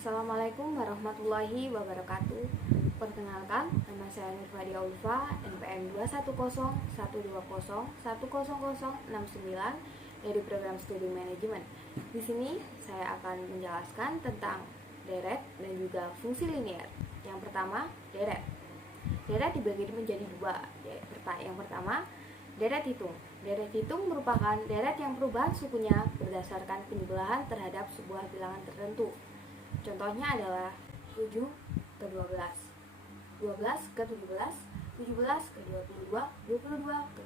Assalamualaikum warahmatullahi wabarakatuh. Perkenalkan, nama saya Nurfadia Ulfa, NPM 21012010069 dari program studi manajemen. Di sini saya akan menjelaskan tentang deret dan juga fungsi linier. Yang pertama, deret. Deret dibagi menjadi dua. Yang pertama, deret hitung. Deret hitung merupakan deret yang perubahan sukunya berdasarkan penjumlahan terhadap sebuah bilangan tertentu. Contohnya adalah 7 ke 12, 12 ke 17, 17 ke 22, 22 ke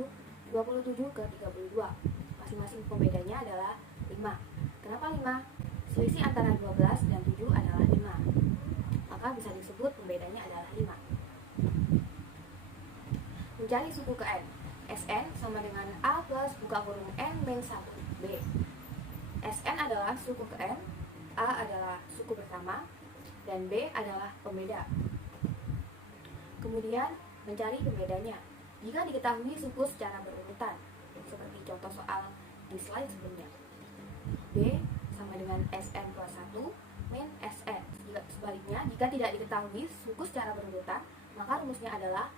27, 27 ke 32. Masing-masing pembedanya adalah 5. Kenapa 5? Selisih antara 12 dan 7 adalah 5. Maka bisa disebut pembedanya adalah 5. Mencari suku ke N. Sn sama dengan A plus buka kurung N min 1 B. Sn adalah suku ke N, A adalah suku pertama, dan B adalah pembeda. Kemudian mencari pembedanya. Jika diketahui suku secara berurutan, seperti contoh soal di slide sebelumnya. B sama dengan Sn plus 1 min Sn. Sebaliknya, jika tidak diketahui suku secara berurutan, maka rumusnya adalah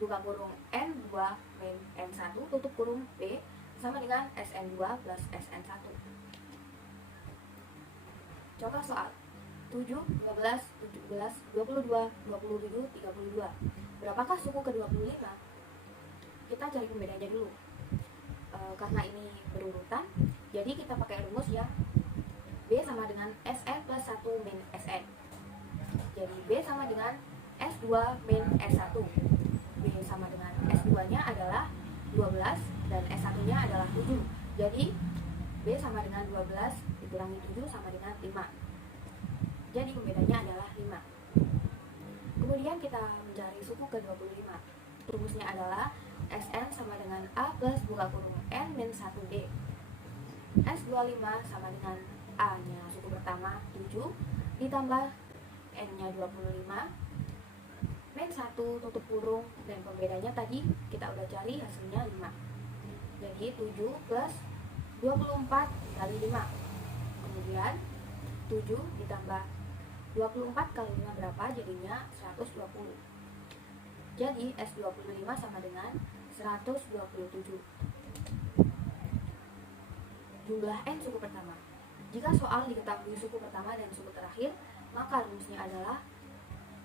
buka kurung N2 min N1 tutup kurung B sama dengan Sn2 plus Sn1. Contoh soal 7, 15, 17, 22, 27, 32. Berapakah suku ke-25? Kita cari pembedanya dulu. Karena ini berurutan, jadi kita pakai rumus ya. B sama dengan Sn plus 1 min Sn. Jadi B sama dengan S2 min S1. B sama dengan S2-nya adalah 12 dan S1-nya adalah 7. Jadi B sama dengan 12 dikurangi 7 sama dengan 5. Jadi pembedanya adalah 5. Kemudian kita mencari suku ke-25. Rumusnya adalah Sn sama dengan A plus buka kurung N min 1D. S25 sama dengan A-nya suku pertama 7 ditambah N-nya 25 min 1 tutup kurung, dan pembedanya tadi kita udah cari hasilnya 5. Jadi 7 plus 24 kali 5. Kemudian 7 ditambah 24 kali 5 berapa? Jadinya 120. Jadi S25 sama dengan 127. Jumlah N suku pertama. Jika soal diketahui suku pertama dan suku terakhir, maka rumusnya adalah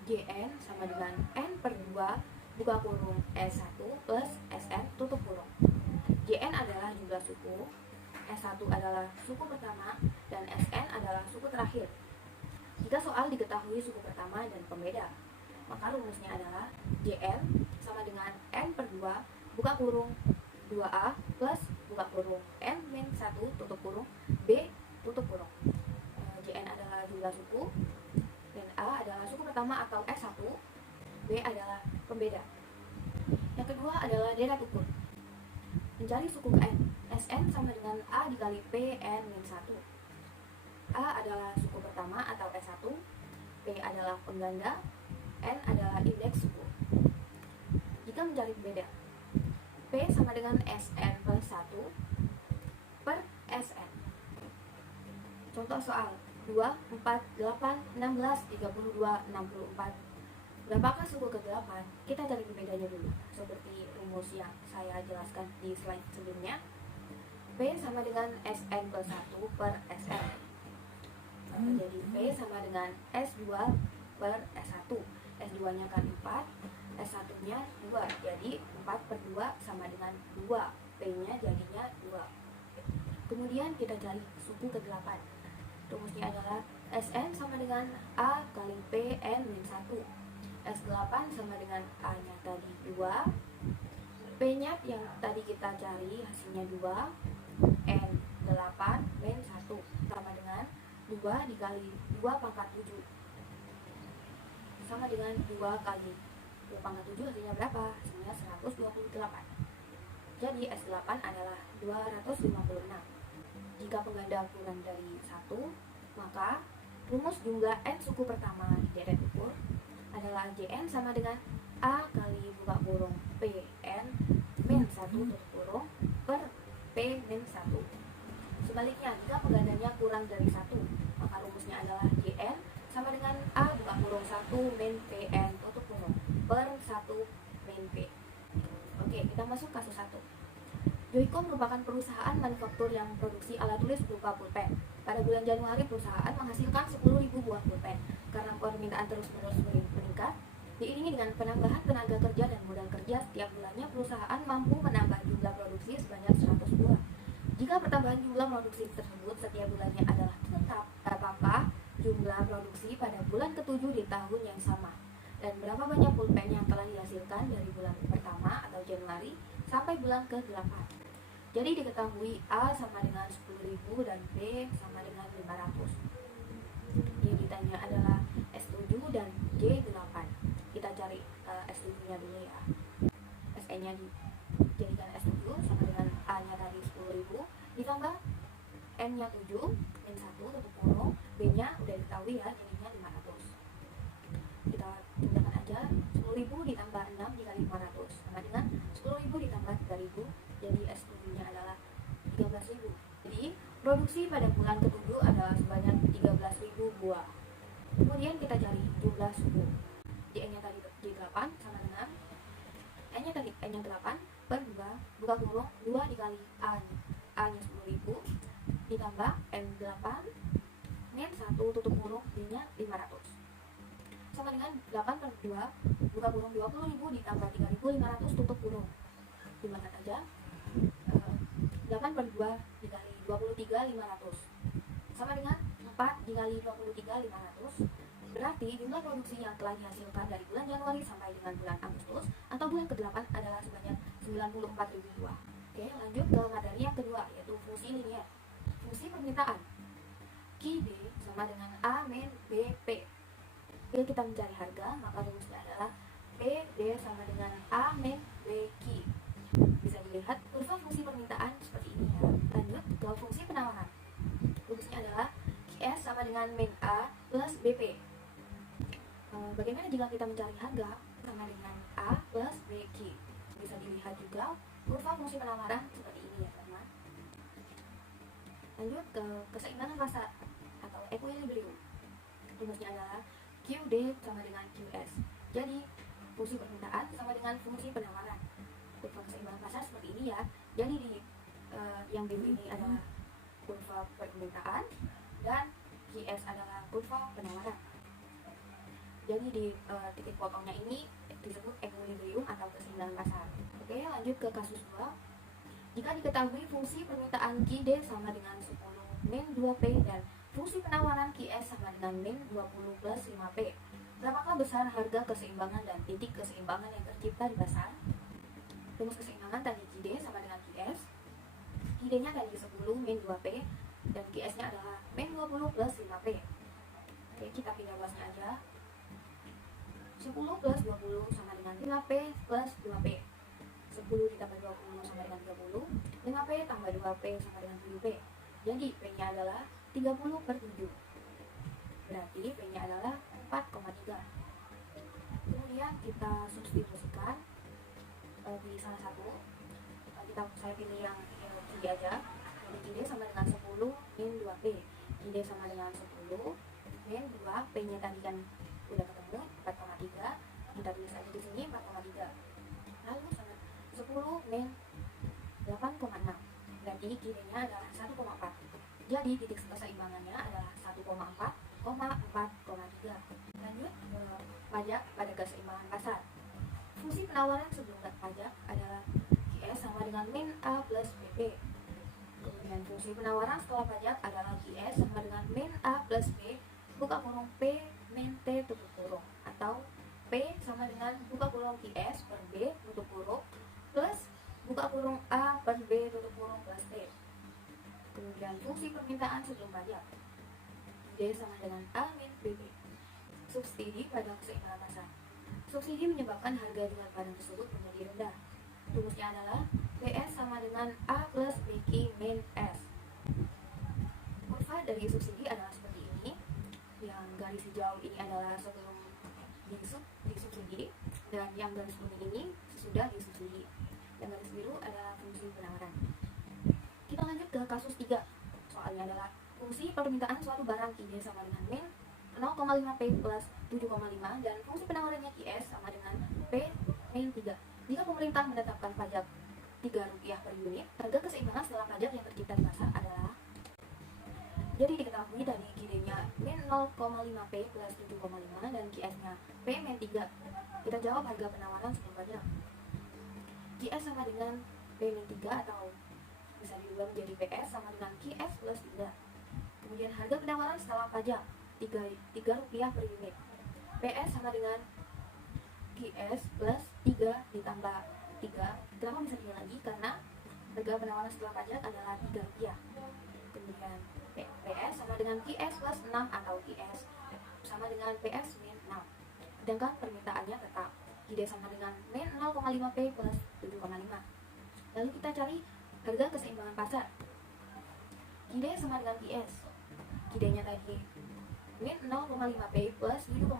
Jn sama dengan N per 2 buka kurung S1 plus Sn tutup kurung. Jn adalah jumlah suku, S1 adalah suku pertama, dan Sn adalah suku terakhir. Jika soal diketahui suku pertama dan pembeda, maka rumusnya adalah Jn sama dengan N per 2 buka kurung 2A plus buka kurung N min 1 tutup kurung B tutup kurung. Jn adalah jumlah suku, dan A adalah suku pertama atau S1, B adalah pembeda. Yang kedua adalah deret ukur. Mencari suku ke N. Sn sama dengan A dikali P N min 1. A adalah suku pertama atau S1, P adalah pengganda, N adalah indeks suku. Jika mencari pembeda, P sama dengan Sn plus 1 per Sn. Contoh soal 2, 4, 8, 16, 32, 64. Berapakah suku ke-8? Kita cari pembedanya dulu, seperti rumus yang saya jelaskan di slide sebelumnya. P sama dengan Sn plus 1 per Sn. Jadi P sama dengan S2 per S1. S2-nya kan 4, S1-nya 2. Jadi 4 per 2 sama dengan 2. P-nya jadinya 2. Kemudian kita cari suku ke-8. Rumusnya adalah Sn sama dengan A kali P N min 1. S8 sama dengan A-nya tadi 2. P-nya yang tadi kita cari hasilnya 2. N8 min 1 sama dengan 2 dikali 2 pangkat 7 sama dengan 2 kali 2 pangkat 7 hasilnya berapa? Hasilnya 128. Jadi S8 adalah 256. Jika pengganda kurang dari 1, maka rumus jumlah N suku pertama di deret ukur adalah Jn sama dengan A kali buka kurung P N min 1 tutup kurung per P min 1. Sebaliknya, jika penggandanya kurang dari 1, maka rumusnya adalah Jn sama dengan A buka kurung 1 min PN tutup kurung per 1 min P. Oke, kita masuk kasus 1. Joyko merupakan perusahaan manufaktur yang produksi alat tulis berupa pulpen. Pada bulan Januari, perusahaan menghasilkan 10.000 buah pulpen. Karena permintaan terus-menerus meningkat, diiringi dengan penambahan tenaga kerja dan modal kerja, setiap bulannya perusahaan mampu menambah jumlah produksi sebanyak 100 buah. Jika pertambahan jumlah produksi tersebut setiap bulannya adalah tetap, apakah jumlah produksi pada bulan ke-7 di tahun yang sama? Dan berapa banyak pulpen yang telah dihasilkan dari bulan pertama atau Januari sampai bulan ke-8? Jadi diketahui A sama dengan 10.000 dan B sama dengan 500. Yang ditanya adalah S7 dan J8. Kita cari S7-nya dulu ya. SE-nya dijadikan S7 sama dengan A-nya tadi 10.000 ditambah N-nya 7 min 1 tutup kurung, B-nya udah diketahui ya, jadinya 500. Kita tindakan aja, 10.000 ditambah 6 dikali 500 sama dengan 10.000 ditambah 3.000, jadi S7-nya adalah 13.000. Jadi produksi pada bulan ke-7 adalah sebanyak 13.000 buah. Kemudian kita cari jumlah suku. J-nya tadi J8 sama dengan N-nya tadi N-nya 8 per 2 buka kurung 2 dikali A-nya. A-nya 10.000 ditambah N8 min 1 tutup kurung, B-nya 500 sama dengan 8 per 2 buka kurung 20.000 ditambah 3.500 tutup kurung. Dimakan aja, 8 per 2 dikali 23.500 sama dengan 4 dikali 23.500. Berarti jumlah produksi yang telah dihasilkan dari bulan Januari sampai dengan bulan Agustus atau bulan ke-8 adalah sebanyak 94.000 buah. Oke, lanjut ke materi yang kedua, yaitu fungsi linier. Fungsi permintaan QD sama dengan A min BP. Bila kita mencari harga, maka rumusnya adalah PD sama dengan A min BQ. Bisa dilihat kurva fungsi permintaan seperti ini ya. Lanjut ke fungsi penawaran. Rumusnya adalah QS sama dengan min A plus BP. Bagaimana jika kita mencari harga sama dengan A plus BQ? Bisa dilihat juga kurva fungsi penawaran seperti ini ya teman. Lanjut ke keseimbangan pasar atau equilibrium. Rumusnya adalah QD sama dengan QS. Jadi fungsi permintaan sama dengan fungsi penawaran. Kurva keseimbangan pasar seperti ini ya. Jadi di yang biru ini adalah kurva permintaan dan QS adalah kurva penawaran. Jadi di titik potongnya ini disebut equilibrium atau keseimbangan pasar. Oke, lanjut ke kasus 2. Jika diketahui fungsi permintaan QD sama dengan 10 min 2P dan fungsi penawaran QS sama dengan min 20 plus 5P, berapakah besar harga keseimbangan dan titik keseimbangan yang tercipta di pasar? Rumus keseimbangan tadi QD sama dengan QS. QD-nya tadi 10 min 2P dan QS-nya adalah min 20 plus 5P. Oke, kita pindah luasnya aja. 10 plus 20 sama dengan 5P plus 2P. 10 ditambah 20 sama dengan 30. 5P tambah 2P sama dengan 7P. Jadi P-nya adalah 30 per 7. Berarti P-nya adalah 4,3. Kemudian kita substitusikan di salah satu. Saya pilih yang QD aja. Jadi QD sama dengan 10 min 2P. QD sama dengan 10 min 2. P-nya tadi kan udah ketemu 4,3. Kita tulis aja di sini 4,3. Lalu sama 10 min 8,6. Berarti QD-nya adalah 1,4. Jadi titik keseimbangannya adalah 1,4,4,3. Lanjut ke pajak pada keseimbangan pasar. Fungsi penawaran sebelum pajak adalah QS sama dengan min A plus BP. Kemudian fungsi penawaran setelah pajak adalah QS sama dengan min A plus B buka kurung P min T tutup kurung, atau P sama dengan buka kurung QS per B tutup kurung plus buka kurung A per B tutup kurung plus T. Kemudian fungsi permintaan sebelum pajak, D sama dengan A min BB. Subsidi pada keseimbangan pasar. Subsidi menyebabkan harga jual barang tersebut menjadi rendah. Rumusnya adalah PS sama dengan A plus BQ min S. Kurva dari subsidi adalah seperti ini. Yang garis hijau ini adalah sebelum disubsidi, dan yang garis kuning ini sesudah disubsidi. Yang garis biru adalah fungsi penawaran. Kita lanjut ke kasus 3. Soalnya adalah fungsi permintaan suatu barang QD sama dengan min 0,5 P plus 7,5 dan fungsi penawarannya QS sama dengan P min 3. Jika pemerintah menetapkan pajak Rp3 per unit, harga keseimbangan setelah pajak yang tercipta di pasar adalah. Jadi diketahui dari QD-nya min 0,5 P plus 7,5 dan QS-nya P min 3. Kita jawab harga penawaran sebelum pajak. QS sama dengan P min 3 atau bisa diubah menjadi PS sama dengan QS plus 3. Kemudian harga penawaran setelah pajak Rp3 per unit. PS sama dengan QS plus 3 ditambah 3. Kenapa bisa dilihat lagi? Karena harga penawaran setelah pajak adalah Rp3. Kemudian PS sama dengan QS plus 6 atau QS sama dengan PS min 6. Sedangkan permintaannya tetap. QD sama dengan min 0,5 P plus 7,5. Lalu kita cari harga keseimbangan pasar. QD sama dengan QS. QD-nya tadi min 0,5 P plus 7,5.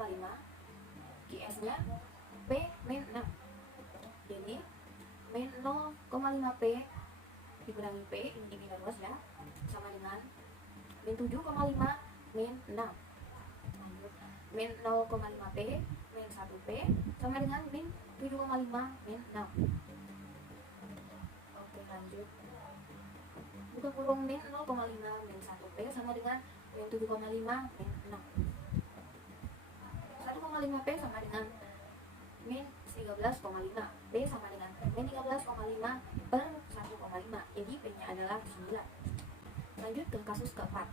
QS-nya P min 6. Jadi min 0,5 P dikurangi P, ini kita luas ya, sama dengan min 7,5 min 6. Lanjut, min 0,5 P min 1 P sama dengan min 7,5 min 6. Oke, lanjut, buka kurung min 0,5 min 1 P sama dengan min 7,5 min 6. 1,5 P sama dengan min 13,5. P sama dengan min 13,5 per 1,5. Jadi P-nya adalah 9. Lanjut ke kasus keempat.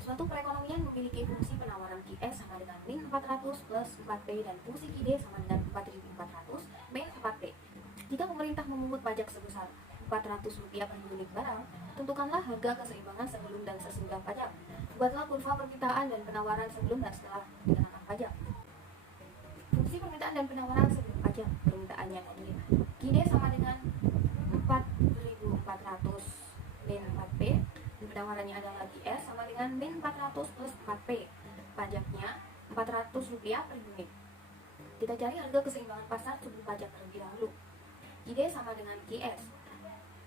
Suatu perekonomian memiliki fungsi penawaran QS sama dengan min 400 plus 4P dan fungsi QD sama dengan 4.400 min 4P. Jika pemerintah memungut pajak sebesar Rp400 per unit barang, tentukanlah harga keseimbangan sebelum dan sesudah pajak. Buatlah kurva permintaan dan penawaran sebelum dan setelah dikenakan pajak. Fungsi permintaan dan penawaran sebelum pajak. Permintaannya tadi QD sama dengan 4.400 min 4P dan penawarannya adalah QS sama dengan min 400 plus 4P. Pajaknya Rp400 per unit. Kita cari harga keseimbangan pasar sebelum pajak terlebih dahulu. QD sama dengan QS.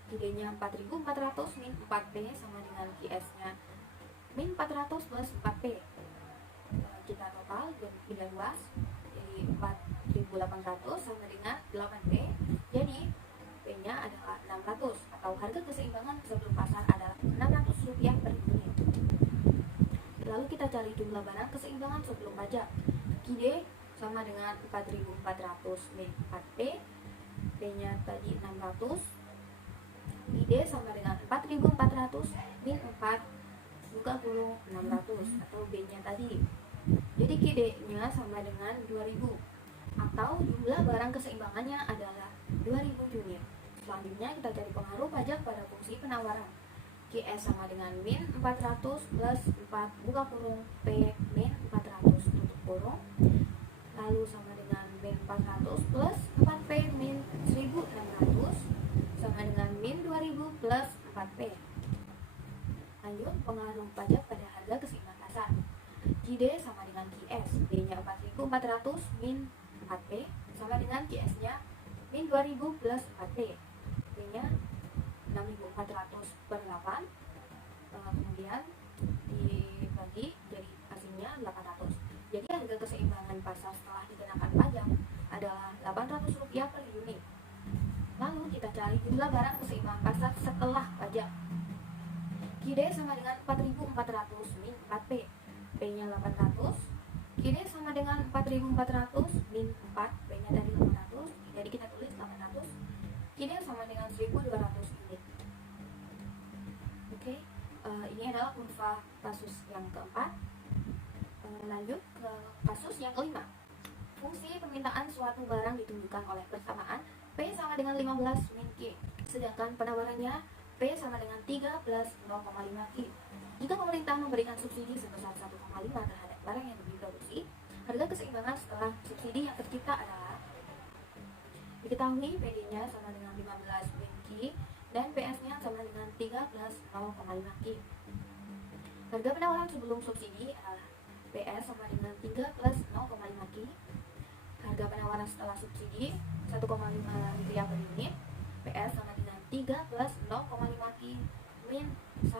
QD-nya 4.400 min 4P sama dengan QS-nya min 400 plus 4P. Kita total dan tidak luas, jadi 4.800 sama dengan 8P. Jadi P-nya adalah 600 atau harga keseimbangan sebelum pasar adalah Rp600 per unit. Lalu kita cari jumlah barang keseimbangan sebelum pajak. QD sama dengan 4.400 min 4P, P-nya tadi 600. QD sama dengan 4.400 min 4 buka kurung 600 atau B-nya tadi. Jadi QD-nya sama dengan 2000 atau jumlah barang keseimbangannya adalah 2000 unit. Selanjutnya kita cari pengaruh pajak pada fungsi penawaran. QS sama dengan min 400 plus 4 buka kurung P min 400 tutup kurung, lalu sama dengan min 400 plus 4P min 1600 sama dengan min 2000 plus 4P. Lanjut, pengaruh pajak pada harga keseimbangan pasar. QD sama dengan QS. D-nya 4.400 min 4P sama dengan QS-nya min 2000 plus 4P. D-nya 6.400 per 8. Kemudian dibagi jadi hasilnya 800. Jadi harga keseimbangan pasar setelah dikenakan pajak adalah Rp800 per unit. Lalu kita cari jumlah barang keseimbangan pasar setelah pajak. QD sama dengan 4.400 min 4P, P-nya 800. QD sama dengan 4.400 min 4, P-nya dari 800. Jadi kita tulis 800. QD sama dengan 1.200 unit. Oke, ini adalah kurva kasus yang keempat. Lanjut ke kasus yang kelima. Fungsi permintaan suatu barang ditunjukkan oleh persamaan P sama dengan 15 min Q, sedangkan penawarannya P sama dengan 3 plus 0,5 Q. Jika pemerintah memberikan subsidi sebesar 1,5 terhadap barang yang diproduksi, harga keseimbangan setelah subsidi yang tercipta adalah. Diketahui PD-nya sama dengan 15 min Q dan PS-nya sama dengan 3 plus 0,5 Q. Harga penawaran sebelum subsidi adalah PS sama dengan 3 plus 0,5 Q. Harga penawaran setelah subsidi Rp1,5 per unit. PS sama dengan 3 plus 0,5 Q min 1,5.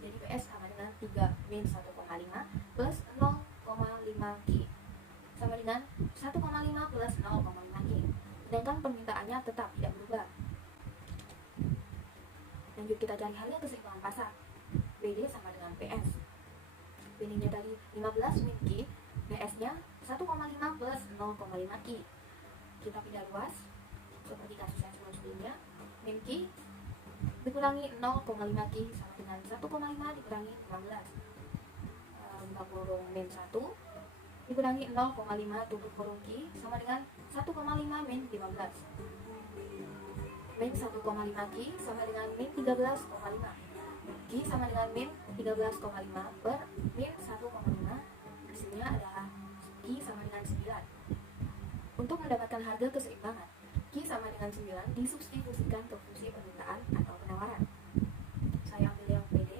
Jadi PS sama dengan 3 min 1,5. 1,5 plus 0,5 Q sama dengan 1,5 plus 0,5 Q. Sedangkan permintaannya tetap tidak berubah. Lanjut kita cari harga keseimbangan pasar. BD sama dengan PS. BD-nya tadi 15 min Q, PS-nya 1,5 plus 0,5 Q. Kita pindah luas seperti kasus yang sebelumnya. Min Q dikurangi 0,5 Q sama dengan 1,5 dikurangi 15. Buka kurung min 1 dikurangi 0,5 tutup kurung Q sama dengan 1,5 min 15. Min 1,5 Q sama dengan min 13,5. Q sama dengan min 13,5 per min 1,5. Hasilnya adalah Q sama dengan 9. Untuk mendapatkan harga keseimbangan, Q sama dengan 9 disubstitusikan ke fungsi permintaan atau penawaran. Saya ambil yang PD.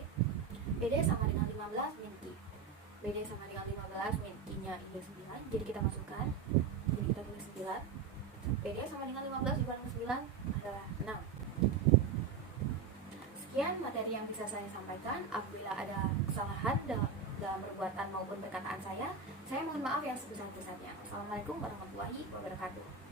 PD sama dengan 15 min Q. PD sama dengan 15 min Q-nya ini 9, jadi kita masukkan. Jadi kita tulis 9. PD sama dengan 15 dikurangi 9 adalah 6. Sekian materi yang bisa saya sampaikan. Apabila ada kesalahan dalam perbuatan maupun perkataan saya mohon maaf yang sebesar-besarnya. Assalamualaikum warahmatullahi wabarakatuh.